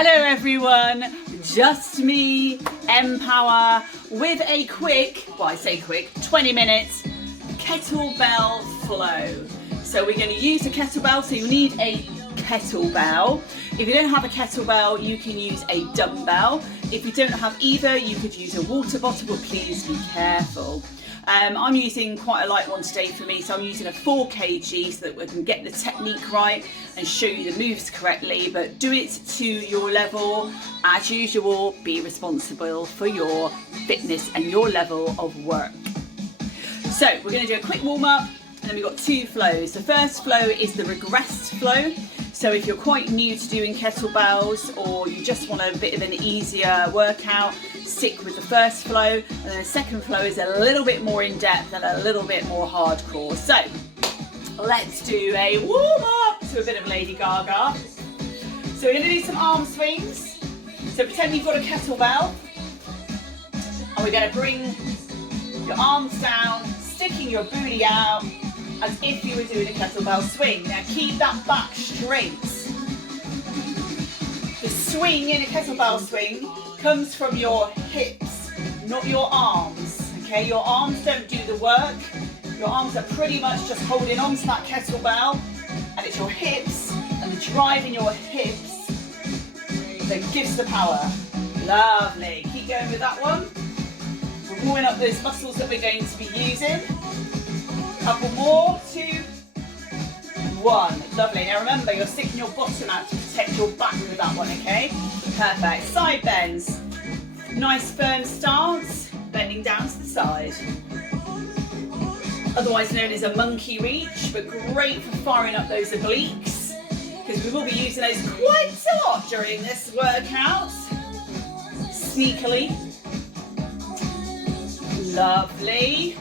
Hello everyone, just me, Empower, with a quick, well I say quick, 20 minutes kettlebell flow. So we're going to use a kettlebell, so you need a kettlebell. If you don't have a kettlebell, you can use a dumbbell. If you don't have either, you could use a water bottle, but please be careful. I'm using quite a light one today for me, so I'm using a 4 kg so that we can get the technique right and show you the moves correctly, but do it to your level. As usual, be responsible for your fitness and your level of work. So we're going to do a quick warm up, and then we've got 2 flows. The first flow is the regressed flow. So if you're quite new to doing kettlebells, or you just want a bit of an easier workout, stick with the first flow, and then the second flow is a little bit more in depth and a little bit more hardcore. So let's do a warm up to a bit of Lady Gaga. So we're going to do some arm swings. So pretend you've got a kettlebell, and we're going to bring your arms down, sticking your booty out as if you were doing a kettlebell swing. Now keep that back straight. The swing in a kettlebell swing comes from your hips, not your arms. Okay, your arms don't do the work. Your arms are pretty much just holding on to that kettlebell, and it's your hips and the drive in your hips that gives the power. Lovely. Keep going with that one. We're warming up those muscles that we're going to be using. Couple more, 2, 1. Lovely. Now remember, you're sticking your bottom out to protect your back with that one, okay? Perfect. Side bends. Nice firm stance, bending down to the side. Otherwise known as a monkey reach, but great for firing up those obliques, because we will be using those quite a lot during this workout. Sneakily. Lovely.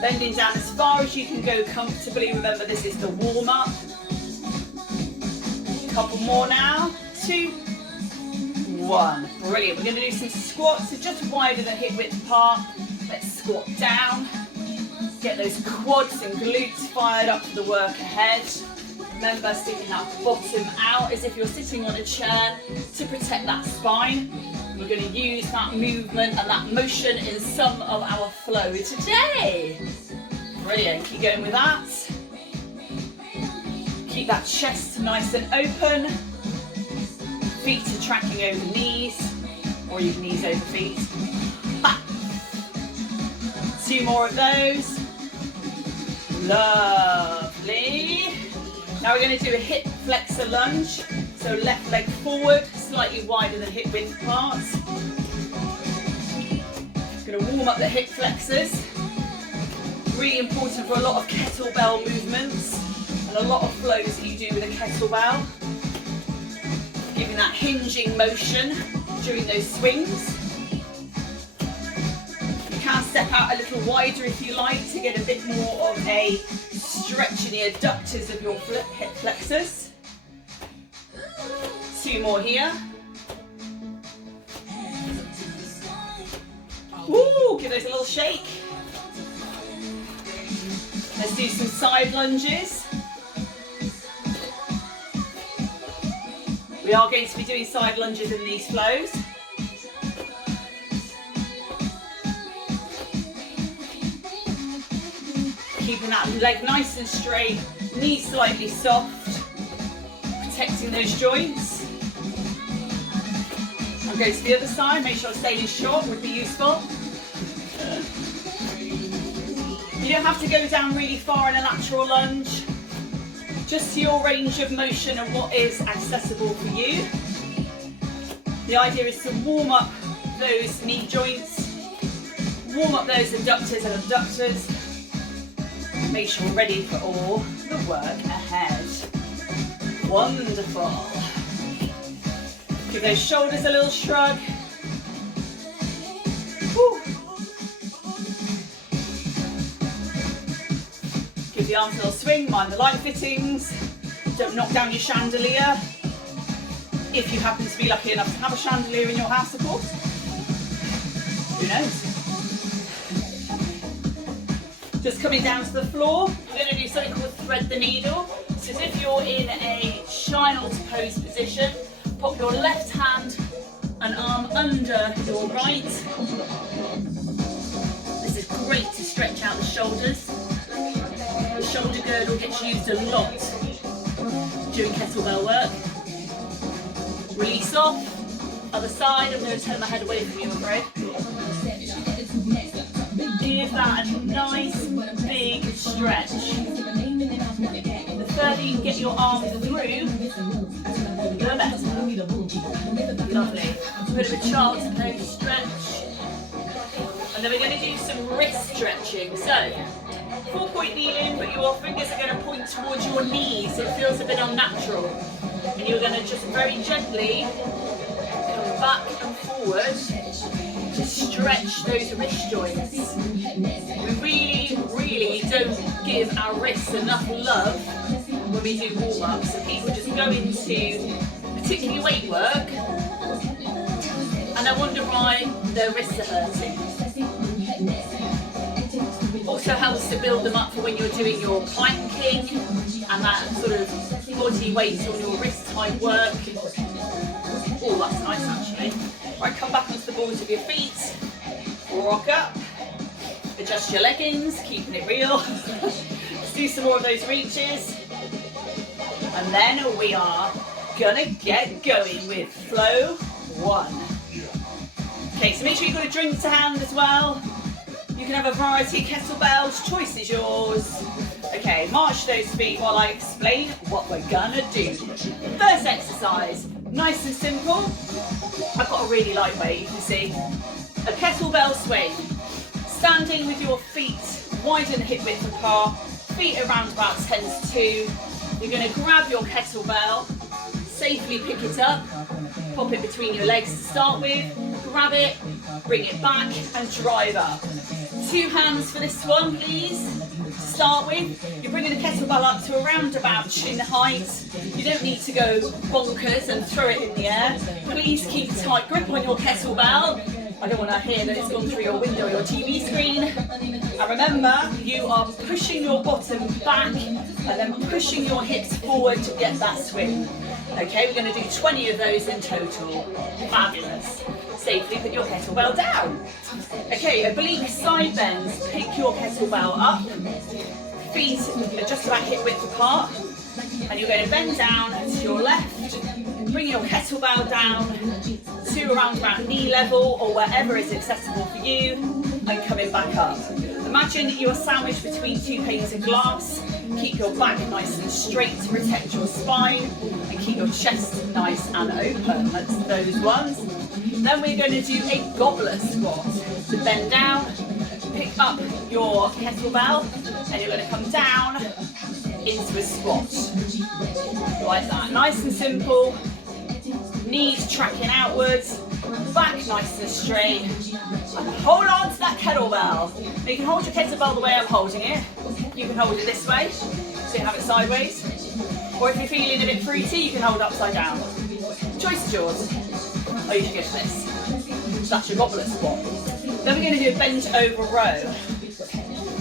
Bending down as far as you can go comfortably. Remember, this is the warm up. Couple more now. 2, 1. Brilliant. We're going to do some squats, so just wider than hip width apart. Let's squat down. Get those quads and glutes fired up for the work ahead. Remember, sticking that bottom out as if you're sitting on a chair to protect that spine. We're going to use that movement and that motion in some of our flow today. Brilliant. Keep going with that. Keep that chest nice and open. Feet are tracking over knees, or even knees over feet. Ha. 2 more of those. Lovely. Now we're going to do a hip flexor lunge. So left leg forward, slightly wider than hip width apart. Going to warm up the hip flexors. Really important for a lot of kettlebell movements and a lot of flows that you do with a kettlebell. Giving that hinging motion during those swings. You can step out a little wider if you like to get a bit more of a stretch in the adductors of your hip flexors. 2 more here. Woo, give those a little shake. Let's do some side lunges. We are going to be doing side lunges in these flows. Keeping that leg nice and straight, knees slightly soft, protecting those joints. I'll go to the other side, make sure staying short would be useful. You don't have to go down really far in a lateral lunge, just to your range of motion and what is accessible for you. The idea is to warm up those knee joints, warm up those adductors and abductors, make sure we're ready for all the work ahead. Wonderful. Give those shoulders a little shrug. Woo. Give the arms a little swing, mind the light fittings. Don't knock down your chandelier. If you happen to be lucky enough to have a chandelier in your house, of course. Who knows? Just coming down to the floor, we're going to do something called thread the needle. So as if you're in a child pose position, Pop your left hand and arm under your right. This is great to stretch out the shoulders. The shoulder girdle gets used a lot during kettlebell work. Release off. Other side, I'm going to turn my head away from you, I'm afraid. Give that a nice big stretch. The further you can get your arm through, the better. Lovely. A bit of a child's pose stretch. And then we're going to do some wrist stretching. So, 4-point kneeling, but your fingers are going to point towards your knees. It feels a bit unnatural. And you're going to just very gently come back and forward to stretch those wrist joints. We really don't give our wrists enough love when we do warm-ups. So people just go into particularly weight work and I wonder why their wrists are hurting. Also helps to build them up for when you're doing your planking and that sort of body weight on your wrist type work. Oh, that's nice actually. Right, come back onto the balls of your feet, rock up, adjust your leggings, keeping it real. Let's do some more of those reaches. And then we are gonna get going with flow 1. Okay, so make sure you've got a drink to hand as well. You can have a variety of kettlebells, choice is yours. Okay, march those feet while I explain what we're gonna do. First exercise, nice and simple. I've got a really lightweight, you can see. A kettlebell swing. Standing with your feet widen hip width apart, feet around about 10 to 2. You're gonna grab your kettlebell, safely pick it up, pop it between your legs to start with, grab it, bring it back and drive up. 2 hands for this one, please. To start with, you're bringing the kettlebell up to around about chin height. You don't need to go bonkers and throw it in the air. Please keep a tight grip on your kettlebell. I don't want to hear that it's gone through your window or your TV screen. And remember, you are pushing your bottom back and then pushing your hips forward to get that swing. Okay, we're going to do 20 of those in total. Fabulous. Safely put your kettlebell down. Okay, oblique side bends. Pick your kettlebell up. Feet are just about hip width apart. And you're going to bend down to your left. Bring your kettlebell down to around about knee level or wherever is accessible for you. And coming back up. Imagine you're sandwiched between 2 panes of glass. Keep your back nice and straight to protect your spine. And keep your chest nice and open. That's those ones. Then we're going to do a goblet squat. So bend down, pick up your kettlebell, and you're going to come down into a squat. Like that. Nice and simple. Knees tracking outwards, back nice and straight. And hold on to that kettlebell. Now you can hold your kettlebell the way I'm holding it. You can hold it this way, so you have it sideways. Or if you're feeling a bit fruity, you can hold it upside down. Choice is yours. Oh, you should go for this. That's your goblet squat. Then we're going to do a bent over row.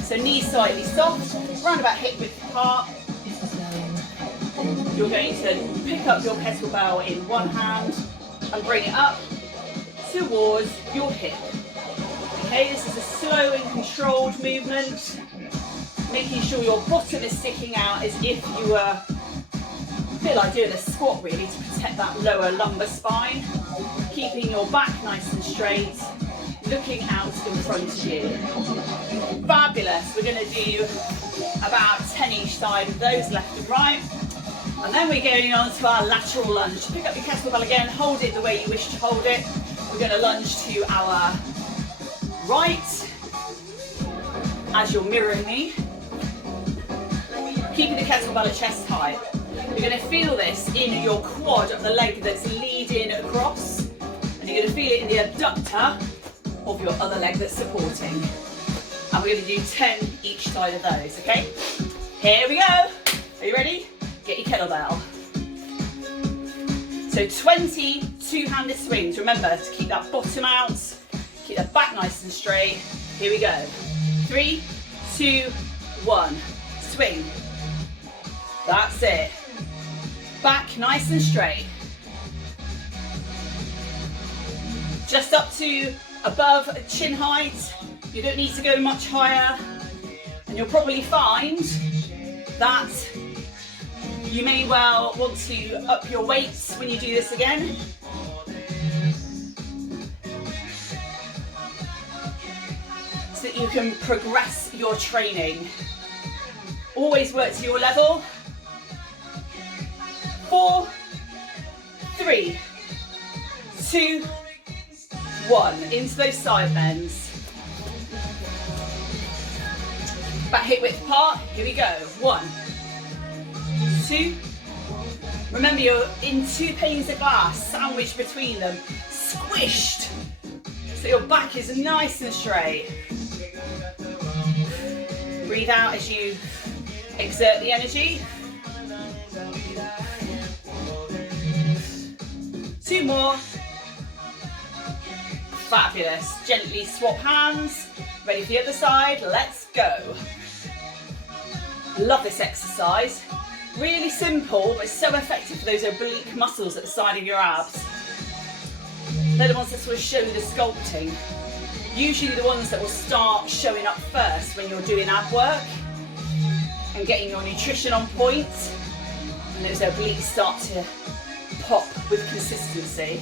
So knees slightly soft, round about hip width apart. You're going to pick up your kettlebell in one hand and bring it up towards your hip. Okay, this is a slow and controlled movement, making sure your bottom is sticking out as if you were, feel like doing a squat really, to protect that lower lumbar spine. Keeping your back nice and straight, looking out in front of you. Fabulous. We're going to do about 10 each side of those, left and right. And then we're going on to our lateral lunge. Pick up your kettlebell again, hold it the way you wish to hold it. We're going to lunge to our right as you're mirroring me. Keeping the kettlebell at chest height. You're going to feel this in your quad of the leg that's leading across. And you're going to feel it in the abductor of your other leg that's supporting. And we're going to do 10 each side of those, okay? Here we go. Are you ready? Get your kettlebell. So 20 two-handed swings. Remember to keep that bottom out, keep that back nice and straight. Here we go. 3, 2, 1. Swing. That's it. Back nice and straight. just up to above chin height. You don't need to go much higher, and you'll probably find that you may well want to up your weights when you do this again. So that you can progress your training. Always work to your level. 4, 3, 2, 1. Into those side bends. Back hip width apart. Here we go. 1, 2. Remember, you're in 2 panes of glass, sandwiched between them, squished, so your back is nice and straight. Breathe out as you exert the energy. 2 more. Fabulous. Gently swap hands. Ready for the other side. Let's go. Love this exercise. Really simple, but so effective for those oblique muscles at the side of your abs. They're the ones that sort of show the sculpting. Usually the ones that will start showing up first when you're doing ab work and getting your nutrition on point, and those obliques start to pop with consistency.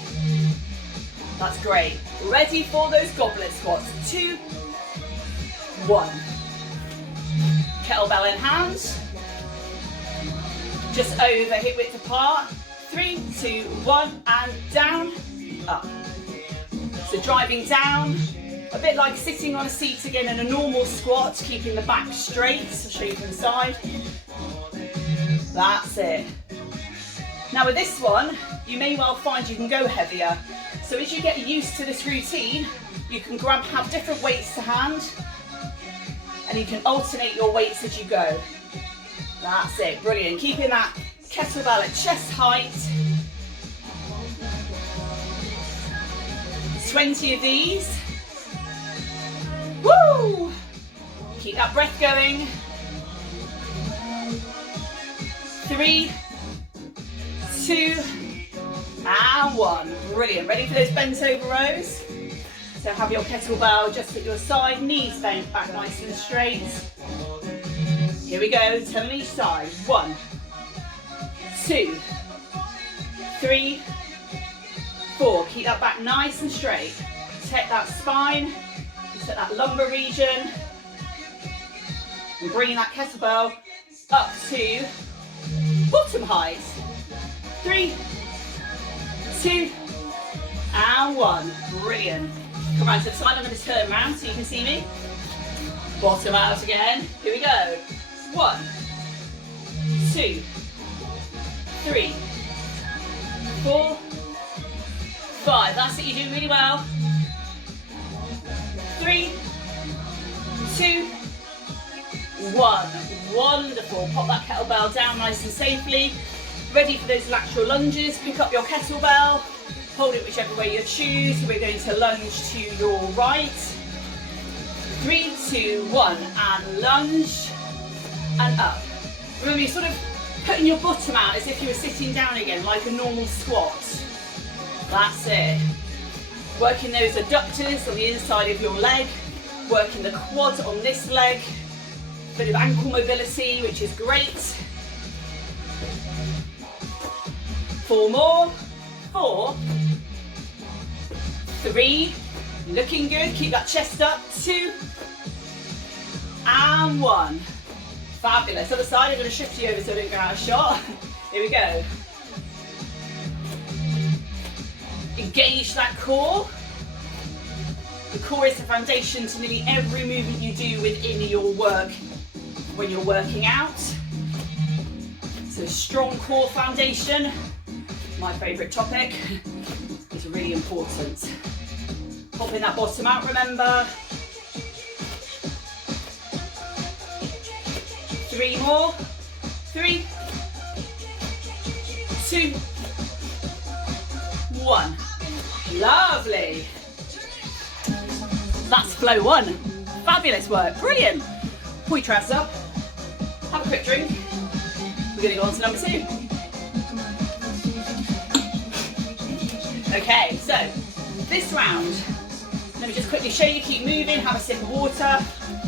That's great. Ready for those goblet squats. 2, 1. Kettlebell in hand. Just over hip width apart. 3, 2, 1, and down, up. So driving down, a bit like sitting on a seat again in a normal squat, keeping the back straight. I'll show you from the side. That's it. Now with this one, you may well find you can go heavier. So as you get used to this routine, you can have different weights to hand, and you can alternate your weights as you go. That's it, brilliant. Keeping that kettlebell at chest height. 20 of these. Woo! Keep that breath going. 3, 2, and 1. Brilliant. Ready for those bent over rows? So have your kettlebell just at your side, knees bent back nice and straight. Here we go, 10 on each side. 1, 2, 3, 4. Keep that back nice and straight. Protect that spine, protect that lumbar region. And bringing that kettlebell up to bottom height. 3, 2, and 1. Brilliant. Come around to the side. I'm going to turn around so you can see me. Bottom out again. Here we go. 1, 2, 3, 4, 5. That's it. You're doing really well. 3, 2, 1. Wonderful. Pop that kettlebell down nice and safely. Ready for those lateral lunges. Pick up your kettlebell. Hold it whichever way you choose. We're going to lunge to your right. 3, 2, 1, and lunge and up. Remember, you're sort of putting your bottom out as if you were sitting down again, like a normal squat. That's it. Working those adductors on the inside of your leg. Working the quad on this leg. Bit of ankle mobility, which is great. 4 more. 4, 3, looking good. Keep that chest up. 2, and 1. Fabulous. Other side, I'm going to shift you over so I don't go out of shot. Here we go. Engage that core. The core is the foundation to nearly every movement you do within your work when you're working out. So strong core foundation, my favourite topic, is really important. Popping that bottom out, remember. 3 more. 3, 2, 1. Lovely. That's flow 1. Fabulous work. Brilliant. Pull your trousers up. Have a quick drink. We're going to go on to number 2. Okay, so this round, let me just quickly show you, keep moving, have a sip of water.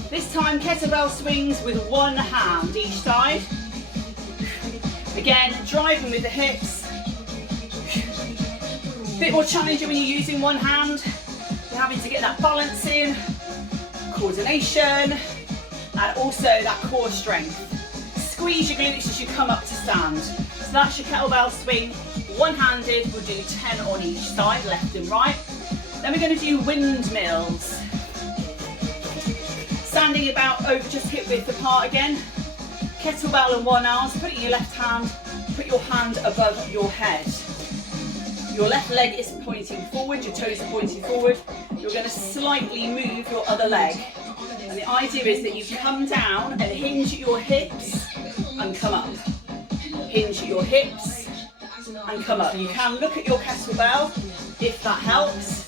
This time kettlebell swings with one hand each side. Again, driving with the hips. A bit more challenging when you're using one hand. You're having to get that balance in, coordination, and also that core strength. Squeeze your glutes as you come up to stand. So that's your kettlebell swing, one-handed. We'll do 10 on each side, left and right. Then we're going to do windmills. Standing about over just hip width apart again. Kettlebell in one arm, so put it in your left hand, put your hand above your head. Your left leg is pointing forward, your toes are pointing forward. You're going to slightly move your other leg. And the idea is that you come down and hinge at your hips and come up. Hinge at your hips and come up. You can look at your kettlebell if that helps.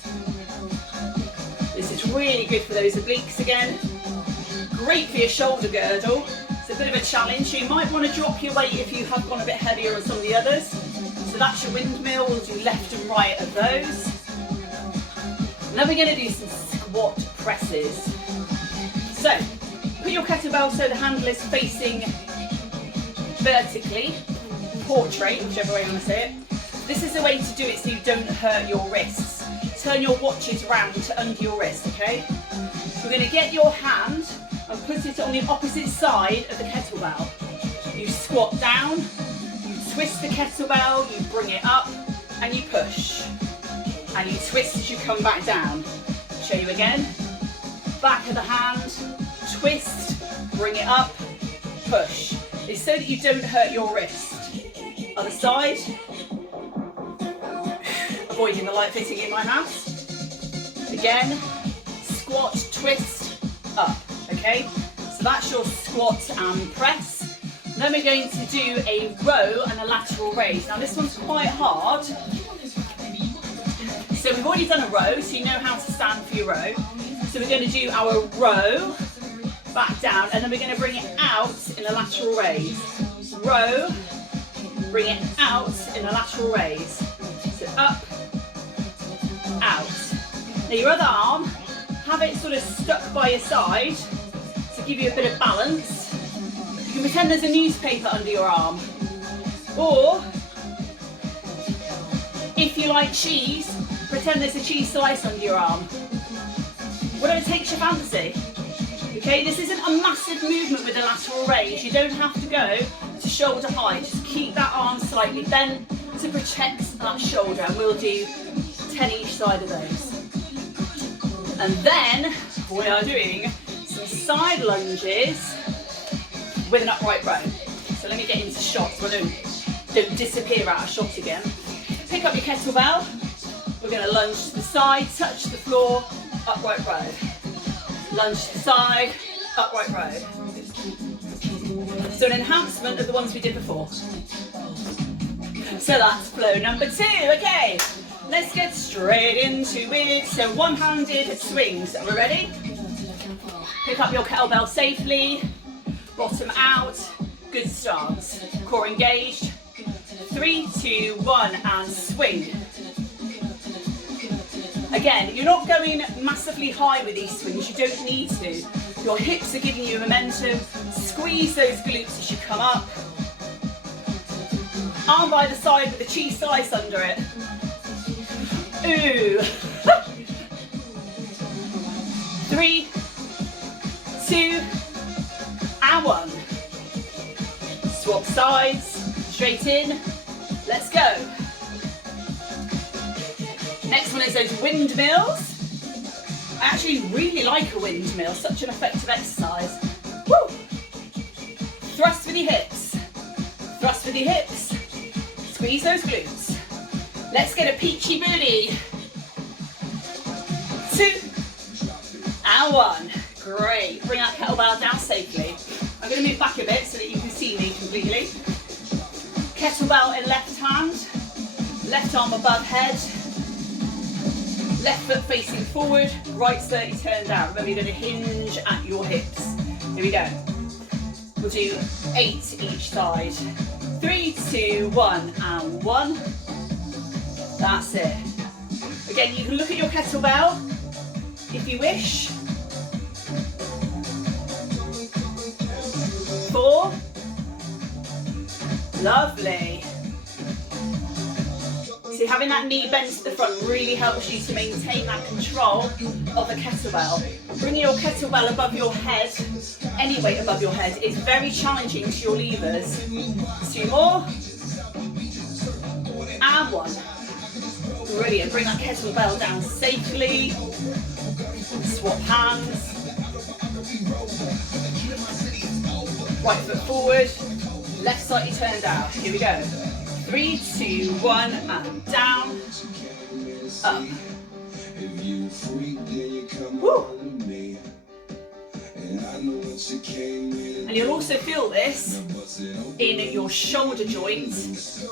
This is really good for those obliques again. Great for your shoulder girdle. It's a bit of a challenge. So you might want to drop your weight if you have gone a bit heavier on some of the others. So that's your windmill. We'll do left and right of those. And then we're going to do some squat presses. So put your kettlebell so the handle is facing vertically, portrait, whichever way you want to say it. This is the way to do it so you don't hurt your wrists. Turn your watches round to under your wrist, okay? We're going to get your hand and put it on the opposite side of the kettlebell. You squat down, you twist the kettlebell, you bring it up, and you push. And you twist as you come back down. Show you again. Back of the hand, twist, bring it up, push. It's so that you don't hurt your wrist. Other side. Avoiding the light fitting in my hands. Again, squat, twist, up. Okay, so that's your squat and press. Then we're going to do a row and a lateral raise. Now this one's quite hard. So we've already done a row, so you know how to stand for your row. So we're going to do our row, back down, and then we're going to bring it out in a lateral raise. Row, bring it out in a lateral raise. So up, out. Now your other arm, have it sort of stuck by your side to give you a bit of balance. You can pretend there's a newspaper under your arm. Or, if you like cheese, pretend there's a cheese slice under your arm. Whatever takes your fancy. Okay, this isn't a massive movement with a lateral raise. You don't have to go to shoulder height. Just keep that arm slightly bent to protect that shoulder. And we'll do 10 each side of those. And then we are doing some side lunges with an upright row. So let me get into shot so I don't disappear out of shot again. Pick up your kettlebell. We're going to lunge to the side, touch the floor, upright row. Lunge to the side, upright row. So an enhancement of the ones we did before. So that's flow number 2. Okay, let's get straight into it. So one-handed swings. Are we ready? Pick up your kettlebell safely. Bottom out. Good stance. Core engaged. 3, 2, 1, and swing. Again, you're not going massively high with these swings, you don't need to. Your hips are giving you momentum. Squeeze those glutes as you come up. Arm by the side with a cheese slice under it. Ooh. 3, 2, and 1. Swap sides, straight in. Let's go. Next one is those windmills. I actually really like a windmill, such an effective exercise. Woo! Thrust with your hips. Thrust with your hips. Squeeze those glutes. Let's get a peachy booty. 2, and 1. Great. Bring that kettlebell down safely. I'm going to move back a bit so that you can see me completely. Kettlebell in left hand. Left arm above head. Left foot facing forward, right slightly turned out. Remember, you're going to hinge at your hips. Here we go. We'll do 8 each side. 3, 2, 1, and 1. That's it. Again, you can look at your kettlebell if you wish. 4. Lovely. See, having that knee bent to the front really helps you to maintain that control of the kettlebell. Bringing your kettlebell above your head, any weight above your head, is very challenging to your levers. 2 more. And 1. Brilliant. Bring that kettlebell down safely. Swap hands. Right foot forward. Left slightly turned out. Here we go. 3, 2, 1, and down. Up. Woo. And you'll also feel this in your shoulder joint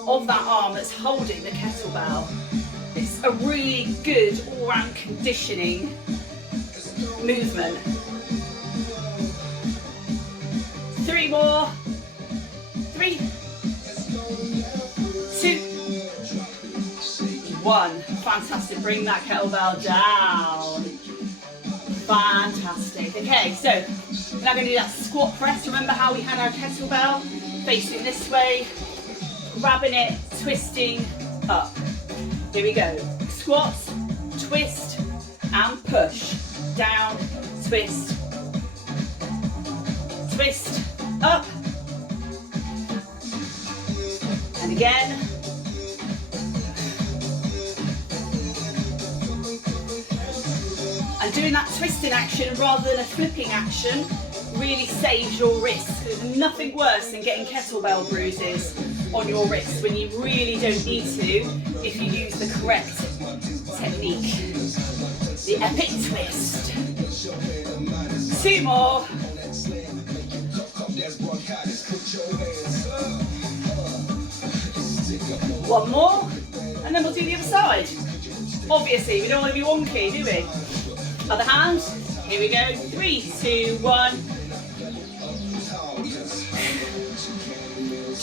of that arm that's holding the kettlebell. It's a really good all-round conditioning movement. 3 more. 3, 2, 1. Fantastic. Bring that kettlebell down. Fantastic. Okay, so we're now going to do that squat press. Remember how we had our kettlebell facing this way, grabbing it, twisting up. Here we go. Squat, twist, and push. Down, twist, twist, up. And again. And doing that twisting action rather than a flipping action really saves your wrists. There's nothing worse than getting kettlebell bruises on your wrists when you really don't need to if you use the correct technique. The epic twist. 2 more. One more, and then we'll do the other side. Obviously, we don't want to be wonky, do we? Other hand. Here we go. 3, 2, 1.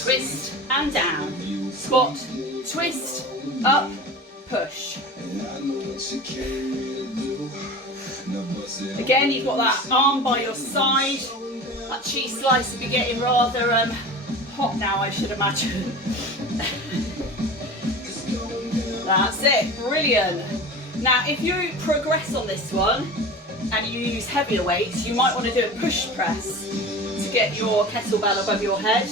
Twist and down. Squat, twist, up, push. Again, you've got that arm by your side. That cheese slice will be getting rather hot now, I should imagine. That's it, brilliant. Now, if you progress on this one and you use heavier weights, you might want to do a push press to get your kettlebell above your head.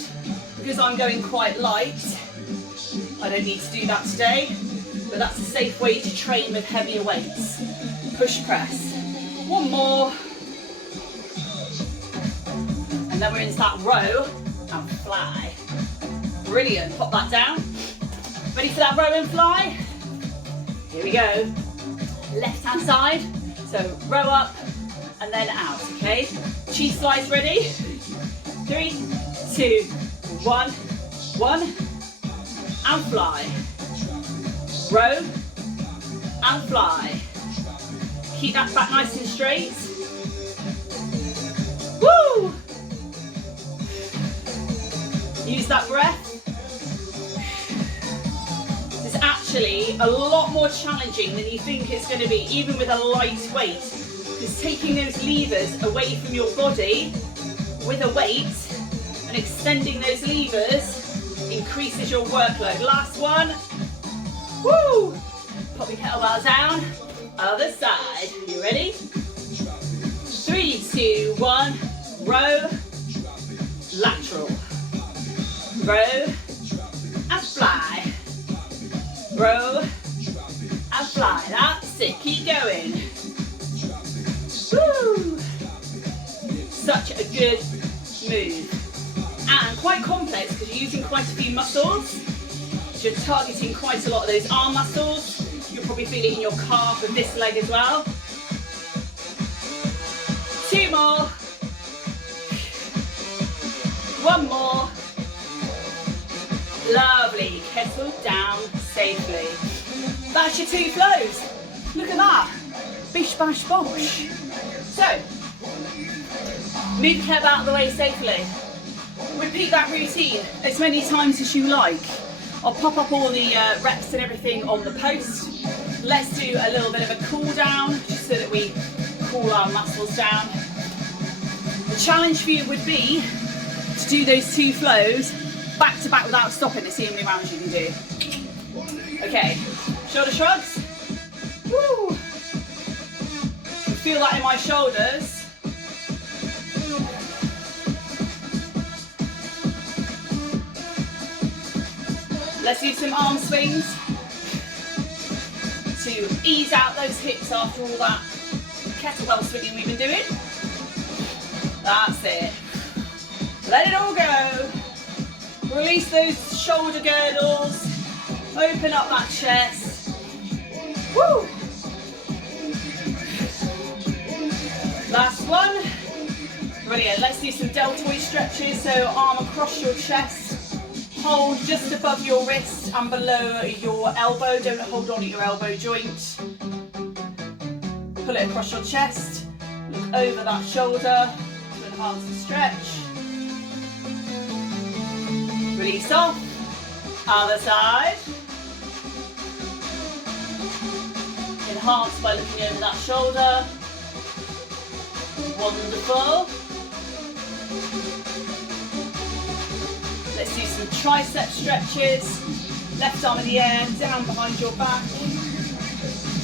Because I'm going quite light, I don't need to do that today, but that's a safe way to train with heavier weights. Push press. 1 more. And then we're into that row and fly. Brilliant, pop that down. Ready for that row and fly? Here we go. Left hand side. So row up and then out, okay? Cheese slice ready? 3, 2, 1, 1, and fly. Row and fly. Keep that back nice and straight. Woo! Use that breath. It's actually a lot more challenging than you think it's going to be, even with a light weight. Because taking those levers away from your body with a weight and extending those levers increases your workload. Last one. Woo! Pop your kettlebell down. Other side. You ready? 3, 2, 1. Row. Lateral. Row. And fly. Row. And fly. That's it. Keep going. Woo! Such a good move. And quite complex because you're using quite a few muscles. You're targeting quite a lot of those arm muscles. You'll probably feel it in your calf and this leg as well. 2 more. 1 more. Lovely. Kettle down safely. That's your 2 flows. Look at that. Bish bash bosh. So, move the kettlebell out of the way safely. Repeat that routine as many times as you like. I'll pop up all the reps and everything on the post. Let's do a little bit of a cool down, just so that we cool our muscles down. The challenge for you would be to do those 2 flows back to back without stopping. It's the only rounds you can do. Okay, shoulder shrugs. Woo! Feel that in my shoulders. Let's do some arm swings to ease out those hips after all that kettlebell swinging we've been doing. That's it. Let it all go. Release those shoulder girdles. Open up that chest. Woo! Last one. Brilliant. Let's do some deltoid stretches. So arm across your chest. Hold just above your wrist and below your elbow. Don't hold on at your elbow joint. Pull it across your chest. Look over that shoulder to enhance the stretch. Release off. Other side. Enhance by looking over that shoulder. Wonderful. Let's do some tricep stretches. Left arm in the air, down behind your back.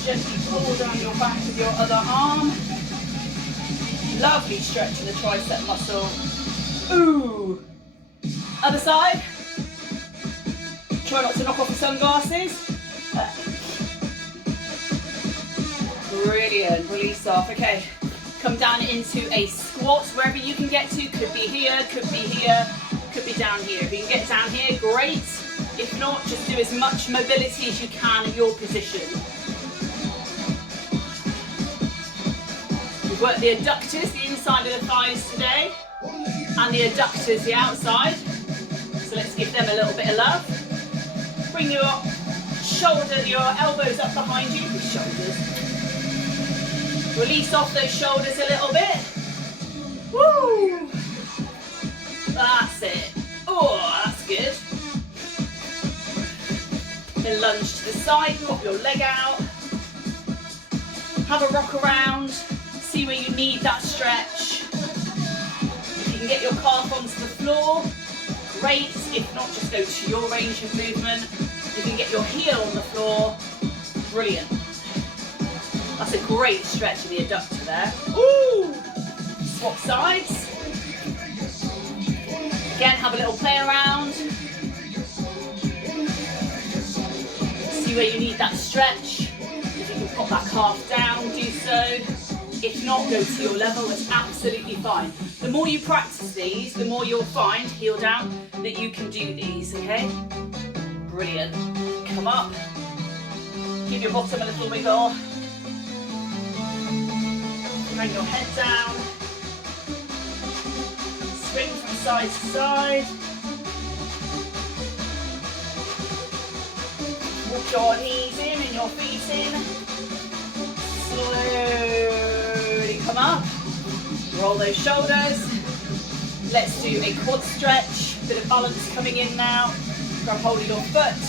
Gently pull down your back with your other arm. Lovely stretch in the tricep muscle. Ooh. Other side. Try not to knock off the sunglasses. Brilliant. Release off. Okay. Come down into a squat wherever you can get to. Could be here, could be here, could be down here. If you can get down here, great. If not, just do as much mobility as you can in your position. We've worked the adductors, the inside of the thighs today, and the adductors, the outside. So let's give them a little bit of love. Bring your elbows up behind you, your shoulders. Release off those shoulders a little bit. Woo! That's it. Oh, that's good. Then lunge to the side, pop your leg out. Have a rock around. See where you need that stretch. If you can get your calf onto the floor, great. If not, just go to your range of movement. If you can get your heel on the floor, brilliant. That's a great stretch in the adductor there. Ooh! Swap sides. Again, have a little play around. See where you need that stretch. If you can pop that calf down, do so. If not, go to your level, that's absolutely fine. The more you practice these, the more you'll find, heel down, that you can do these, okay? Brilliant. Come up. Give your bottom a little wiggle. Bring your head down. Swing from side to side. Walk your knees in and your feet in. Slowly come up. Roll those shoulders. Let's do a quad stretch. Bit of balance coming in now. Grab hold of your foot.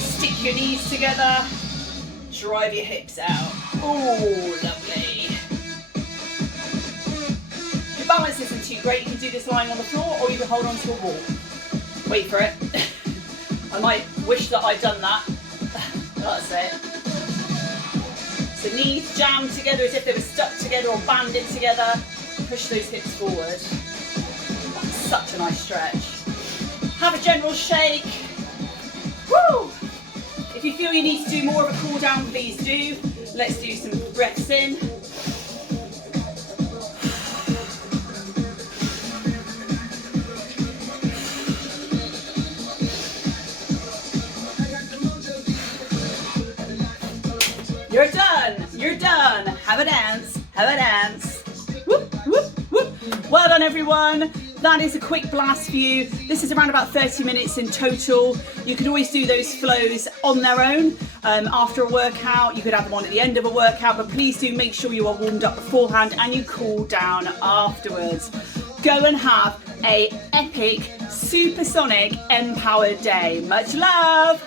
Stick your knees together. Drive your hips out. Oh, lovely. If your balance isn't too great, you can do this lying on the floor or you can hold on to a wall. Wait for it. I might wish that I'd done that. That's it. So knees jammed together as if they were stuck together or banded together. Push those hips forward. That's such a nice stretch. Have a general shake. Woo! If you feel you need to do more of a cool down, please do. Let's do some breaths in. You're done. You're done. Have a dance. Have a dance. Whoop, whoop, whoop. Well done, everyone. That is a quick blast for you. This is around about 30 minutes in total. You could always do those flows on their own after a workout. You could have them on at the end of a workout, but please do make sure you are warmed up beforehand and you cool down afterwards. Go and have a epic, supersonic, empowered day. Much love.